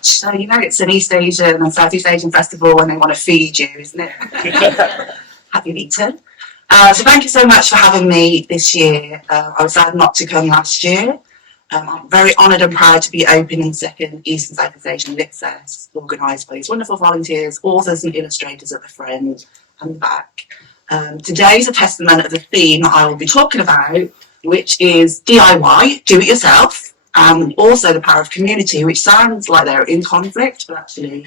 So, you know, it's an East Asian and Southeast Asian festival and they want to feed you, isn't it? Have you eaten? So thank you so much for having me this year. I was sad not to come last year. I'm very honoured and proud to be opening second East and Southeast Asian Litfest, organised by these wonderful volunteers, authors and illustrators at the front and the back. Today is a testament of the theme that I will be talking about, which is DIY, do it yourself, and also the power of community, which sounds like they're in conflict, but actually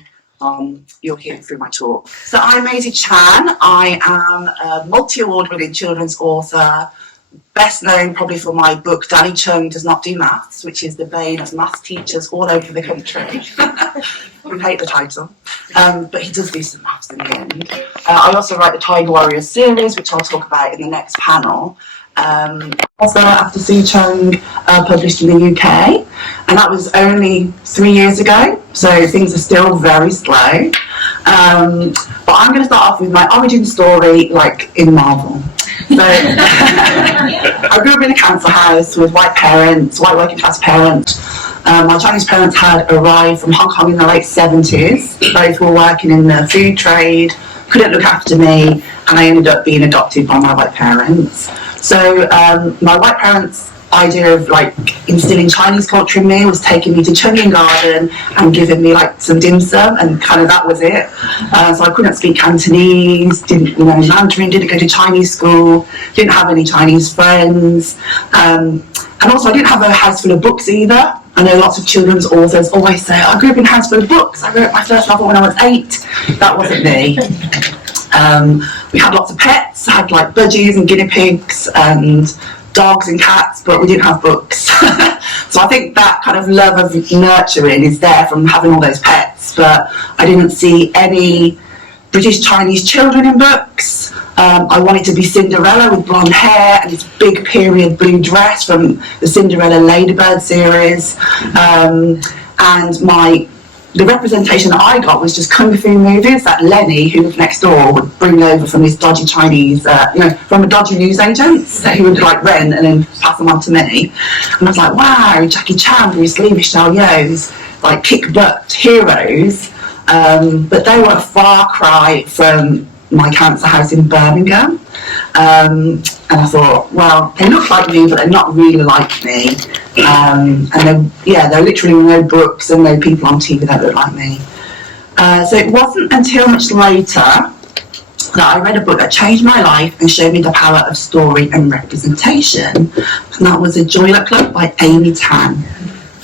you'll hear it through my talk. So I'm Maisie Chan. I am a multi-award winning children's author, best known probably for my book Danny Chung Does Not Do Maths, which is the bane of maths teachers all over the country who hate the title, but he does do some maths in the end. I also write the Tiger Warriors series, which I'll talk about in the next panel. Also, after SOAS Chung published in the UK, and that was only 3 years ago, so things are still very slow. But I'm going to start off with my origin story, like in Marvel. So, I grew up in a council house with white parents, white working class parents. My Chinese parents had arrived from Hong Kong in the late 70s. Both were working in the food trade, couldn't look after me, and I ended up being adopted by my white parents. So my white parents' idea of like instilling Chinese culture in me was taking me to Chunging Garden and giving me like some dim sum, and kind of that was it. So I couldn't speak Cantonese, didn't know Mandarin, didn't go to Chinese school, didn't have any Chinese friends, and also I didn't have a house full of books either. I know lots of children's authors always say, I grew up in a house full of books. I wrote my first novel when I was 8. That wasn't me. We had lots of pets, had like budgies and guinea pigs and dogs and cats, but we didn't have books. So I think that kind of love of nurturing is there from having all those pets, but I didn't see any British Chinese children in books. I wanted to be Cinderella with blonde hair and this big period blue dress from the Cinderella Ladybird series. And the representation that I got was just kung fu movies that Lenny, who lived next door, would bring over from this dodgy Chinese, from a dodgy newsagents that he would like rent and then pass them on to me. And I was like, wow, Jackie Chan, Bruce Lee, Michelle Yeoh's like kick-butt heroes. But they were a far cry from my cancer house in Birmingham. And I thought, well, they look like me, but they're not really like me. And there are literally no books and no people on TV that look like me. So it wasn't until much later that I read a book that changed my life and showed me the power of story and representation. And that was A Joy Luck Club by Amy Tan,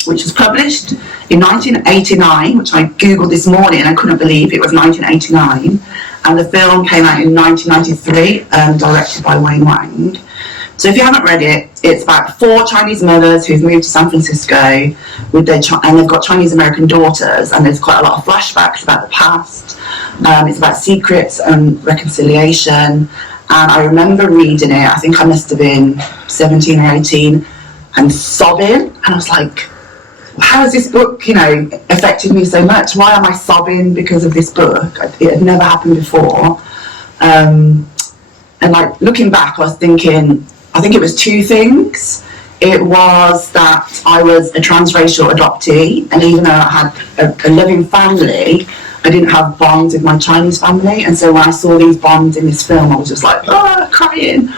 which was published in 1989, which I googled this morning and I couldn't believe it was 1989. And the film came out in 1993, directed by Wayne Wang. So if you haven't read it, it's about 4 Chinese mothers who've moved to San Francisco with and they've got Chinese American daughters, and there's quite a lot of flashbacks about the past. It's about secrets and reconciliation. And I remember reading it, I think I must have been 17 or 18, and sobbing. And I was like, how has this book, affected me so much? Why am I sobbing because of this book? It had never happened before. And like looking back, I was thinking, I think it was 2 things. It was that I was a transracial adoptee, and even though I had a loving family, I didn't have bonds with my Chinese family. And so when I saw these bonds in this film, I was just like, crying.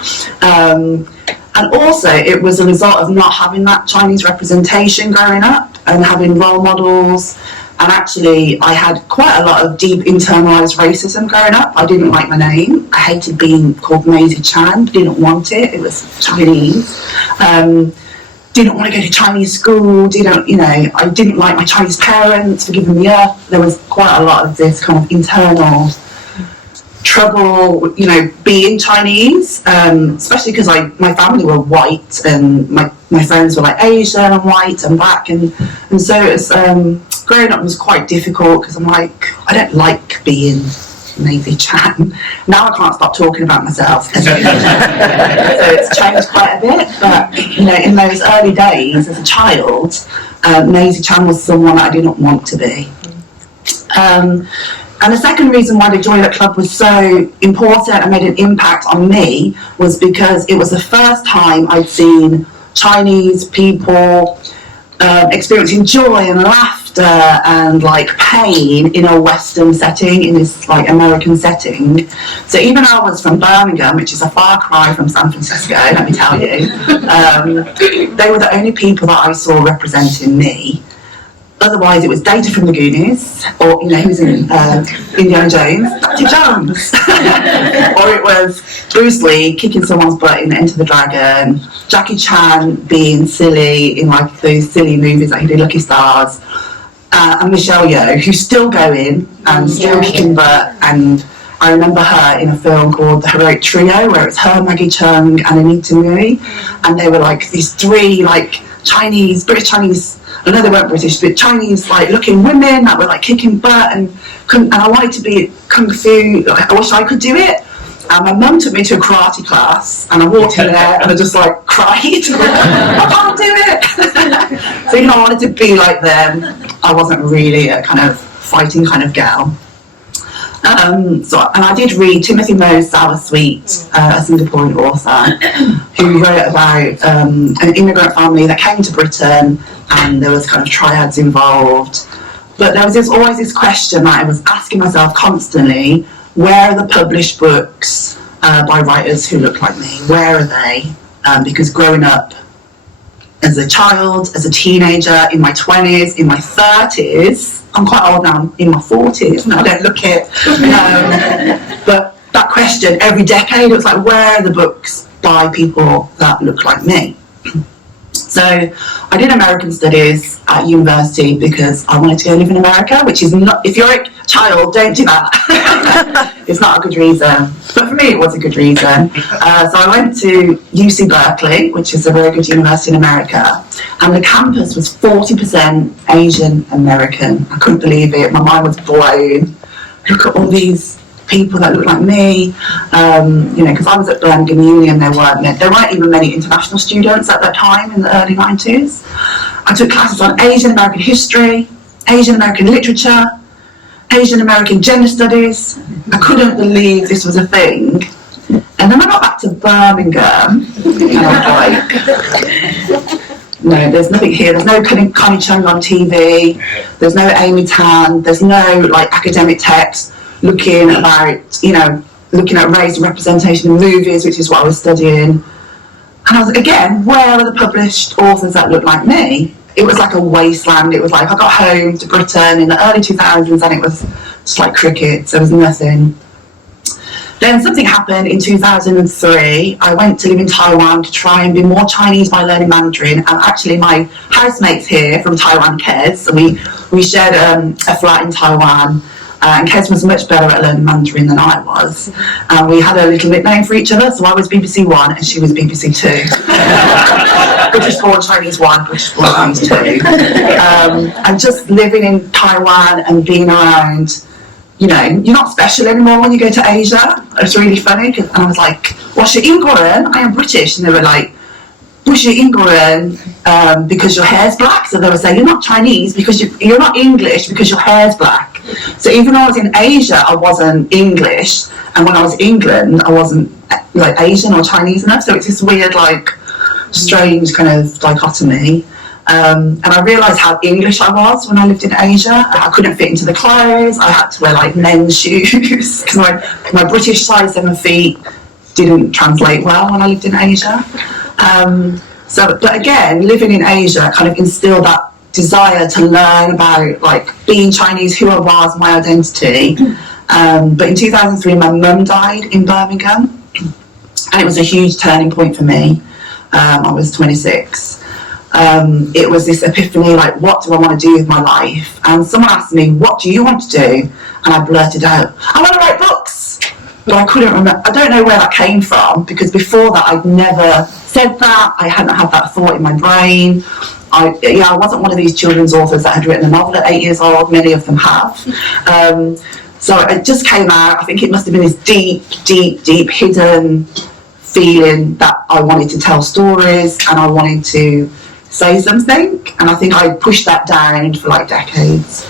And also, it was a result of not having that Chinese representation growing up and having role models. And actually, I had quite a lot of deep internalized racism growing up. I didn't like my name. I hated being called Maisie Chan. Didn't want it. It was Chinese. Didn't want to go to Chinese school. I didn't like my Chinese parents for giving me up. There was quite a lot of this kind of internal trouble, being Chinese, especially because my family were white and my friends were like Asian and white and black, and so it's growing up was quite difficult because I'm like, I don't like being Maisie Chan. Now I can't stop talking about myself. So it's changed quite a bit, but in those early days as a child, Maisie Chan was someone that I didn't want to be. And the second reason why the Joy Luck Club was so important and made an impact on me was because it was the first time I'd seen Chinese people experiencing joy and laughter and like pain in a Western setting, in this like American setting. So even I was from Birmingham, which is a far cry from San Francisco, let me tell you, they were the only people that I saw representing me. Otherwise, it was Data from the Goonies, or, you know, who's in Indiana Jones? Dr. Jones. Or it was Bruce Lee kicking someone's butt in Enter the Dragon, Jackie Chan being silly in, like, those silly movies that he did, Lucky Stars, and Michelle Yeoh, who's still going and still kicking butt. And I remember her in a film called The Heroic Trio, where it's her, Maggie Cheung, and Anita Mui, and they were, like, these three, like, British Chinese, I know they weren't British, but Chinese like looking women that were like kicking butt, and I wanted to be kung fu. Like, I wish I could do it. And my mum took me to a karate class, and I walked in there and I just like cried. I can't do it. So, you know, I wanted to be like them. I wasn't really a kind of fighting kind of gal. And I did read Timothy Mo's Sour Sweet, a Singaporean author, who wrote about an immigrant family that came to Britain, and there was kind of triads involved. But there was always this question that I was asking myself constantly: where are the published books by writers who look like me? Where are they? Because growing up as a child, as a teenager, in my 20s, in my 30s, I'm quite old now, I'm in my 40s, and I don't look it. But that question, every decade, it was like, where are the books by people that look like me? So I did American Studies at university because I wanted to go live in America, which is not, if you're a child, don't do that. It's not a good reason. But for me, it was a good reason. So I went to UC Berkeley, which is a very good university in America, and the campus was 40% Asian American. I couldn't believe it. My mind was blown. Look at all these people that look like me, you know, because I was at Birmingham Uni and there weren't even many international students at that time in the early 90s. I took classes on Asian American history, Asian American literature, Asian American gender studies. I couldn't believe this was a thing. And then I got back to Birmingham and I was like, no, there's nothing here. There's no Connie Chung on TV. There's no Amy Tan. There's no like academic text looking at race and representation in movies, which is what I was studying. And I was, again, where are the published authors that look like me? It was like a wasteland. It was like I got home to Britain in the early 2000s and it was just like crickets. There was nothing. Then something happened in 2003. I went to live in Taiwan to try and be more Chinese by learning Mandarin. And actually my housemate's here from Taiwan, Kez. So we shared a flat in Taiwan. And Kez was much better at learning Mandarin than I was. And we had a little nickname for each other. So I was BBC 1 and she was BBC 2. British born Chinese 1, British born Chinese 2. And just living in Taiwan and being around, you know, you're not special anymore when you go to Asia. It's really funny. And I was like, what's your Inggoran? I am British. And they were like, what's your Inggoran? Because your hair's black. So they would say, you're not Chinese because you're not English because your hair's black. So even though I was in Asia, I wasn't English, and when I was in England, I wasn't like Asian or Chinese enough. So it's this weird, like, strange kind of dichotomy. And I realised how English I was when I lived in Asia. I couldn't fit into the clothes. I had to wear like men's shoes because my British size 7 feet didn't translate well when I lived in Asia. But again, living in Asia kind of instilled that desire to learn about like being Chinese, who I was, my identity. But in 2003, my mum died in Birmingham, and it was a huge turning point for me. I was 26. It was this epiphany, like, what do I want to do with my life? And someone asked me, what do you want to do? And I blurted out, I want to write books. But I couldn't remember. I don't know where that came from, because before that I'd never said that. I hadn't had that thought in my brain. I wasn't one of these children's authors that had written a novel at 8 years old. Many of them have. So it just came out. I think it must have been this deep hidden feeling that I wanted to tell stories and I wanted to say something. And I think I pushed that down for like decades.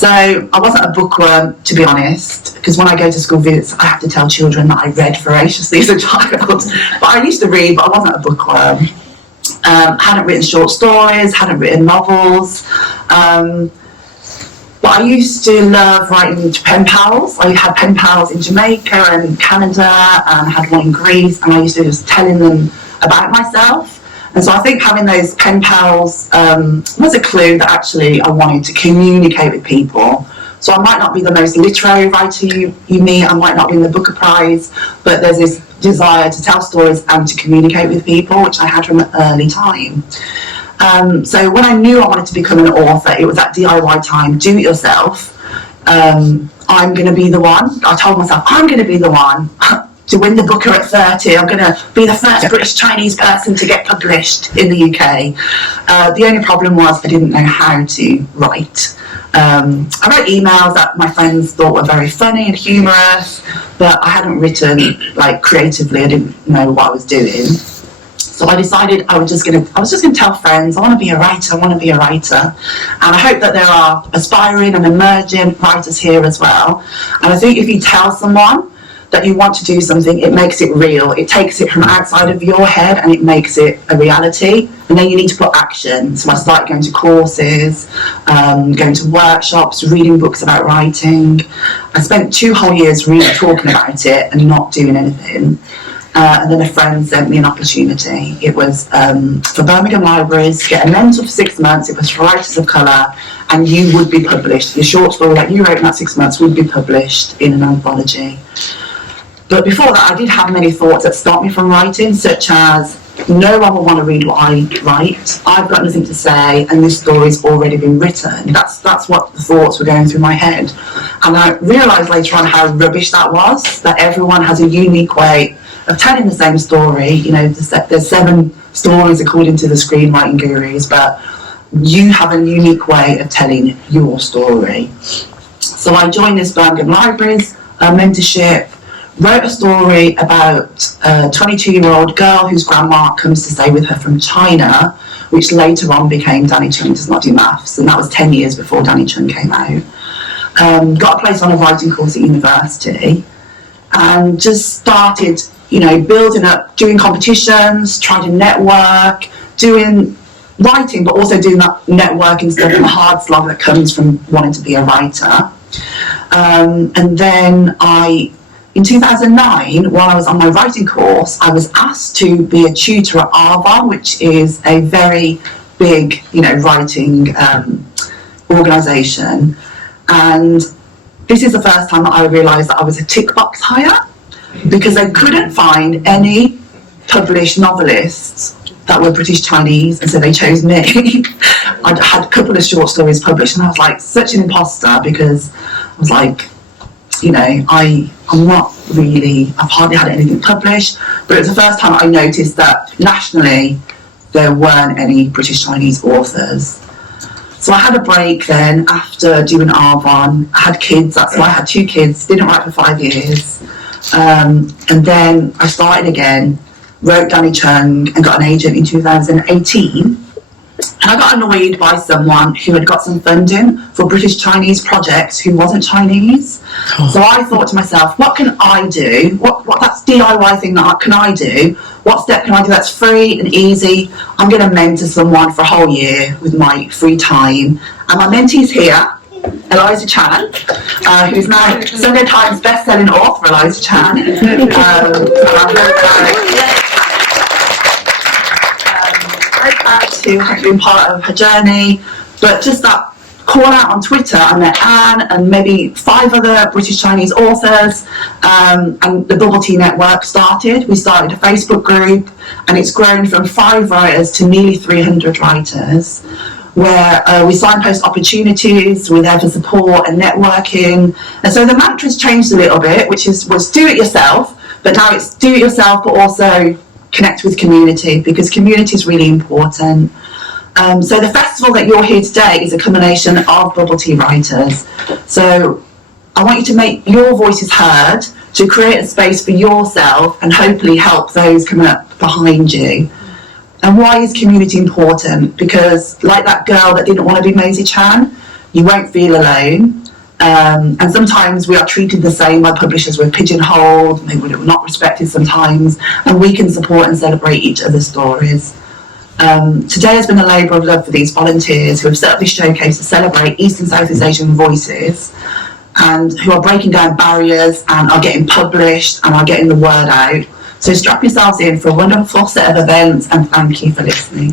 So I wasn't a bookworm, to be honest, because when I go to school visits, I have to tell children that I read voraciously as a child. But I used to read, but I wasn't a bookworm. Hadn't written short stories, hadn't written novels. But I used to love writing to pen pals. I had pen pals in Jamaica and Canada, and I had one in Greece, and I used to just telling them about myself. And so I think having those pen pals was a clue that actually I wanted to communicate with people. So I might not be the most literary writer you meet, I might not win the Booker Prize, but there's this desire to tell stories and to communicate with people, which I had from an early time. So when I knew I wanted to become an author, it was that DIY time, do it yourself. I'm going to be the one. I told myself, I'm going to be the one to win the Booker at 30. I'm going to be the first British Chinese person to get published in the UK. The only problem was I didn't know how to write. I wrote emails that my friends thought were very funny and humorous, but I hadn't written like creatively. I didn't know what I was doing. So I decided I was just going to tell friends, I want to be a writer, And I hope that there are aspiring and emerging writers here as well. And I think if you tell someone that you want to do something, it makes it real. It takes it from outside of your head and it makes it a reality. And then you need to put action. So I started going to courses, going to workshops, reading books about writing. I spent 2 whole years really talking about it and not doing anything. And then a friend sent me an opportunity. It was for Birmingham Libraries to get a mentor for 6 months. It was for writers of colour, and you would be published. Your short story that you wrote in that 6 months would be published in an anthology. But before that, I did have many thoughts that stopped me from writing, such as, no one will want to read what I write. I've got nothing to say, and this story's already been written. That's what the thoughts were going through my head. And I realised later on how rubbish that was, that everyone has a unique way of telling the same story. You know, there's 7 stories according to the screenwriting gurus, but you have a unique way of telling your story. So I joined this Birmingham Libraries mentorship, wrote a story about a 22-year-old girl whose grandma comes to stay with her from China, which later on became Danny Chung Does Not Do Maths, and that was 10 years before Danny Chung came out. Got a place on a writing course at university, and just started, building up, doing competitions, trying to network, doing writing, but also doing that networking stuff and the hard slog that comes from wanting to be a writer. And then in 2009, while I was on my writing course, I was asked to be a tutor at Arvon, which is a very big, writing organisation. And this is the first time that I realised that I was a tick box hire, because they couldn't find any published novelists that were British Chinese, and so they chose me. I'd had a couple of short stories published, and I was like such an imposter, because I was like, I'm not really, I've hardly had anything published, but it was the first time I noticed that nationally there weren't any British Chinese authors. So I had a break then after doing Arvon. I had kids, that's why I had 2 kids, didn't write for 5 years. And then I started again, wrote Danny Chung, and got an agent in 2018. And I got annoyed by someone who had got some funding for British Chinese projects who wasn't Chinese. Oh. So I thought to myself, what can I do? What that's DIY thing that can I do? What step can I do that's free and easy? I'm going to mentor someone for a whole year with my free time. And my mentee's here, Maisie Chan, who's now Sunday Times best-selling author, Maisie Chan. Very proud to have been part of her journey, but just that call out on Twitter, I met Anne and maybe 5 other British Chinese authors, and the Bubble Tea Network started. We started a Facebook group, and it's grown from 5 writers to nearly 300 writers, where we signpost opportunities, we're there for support and networking. And so the mantra's changed a little bit, which was do it yourself, but now it's do it yourself, but also connect with community, because community is really important. So the festival that you're here today is a combination of bubble tea writers. So I want you to make your voices heard, to create a space for yourself and hopefully help those coming up behind you. And why is community important? Because like that girl that didn't want to be Maisie Chan, You won't feel alone. And sometimes we are treated the same by publishers. We're pigeonholed, maybe we're not respected sometimes, and we can support and celebrate each other's stories. Today has been a labour of love for these volunteers who have set up this showcase to celebrate East and Southeast Asian voices and who are breaking down barriers and are getting published and are getting the word out. So strap yourselves in for a wonderful set of events, and thank you for listening.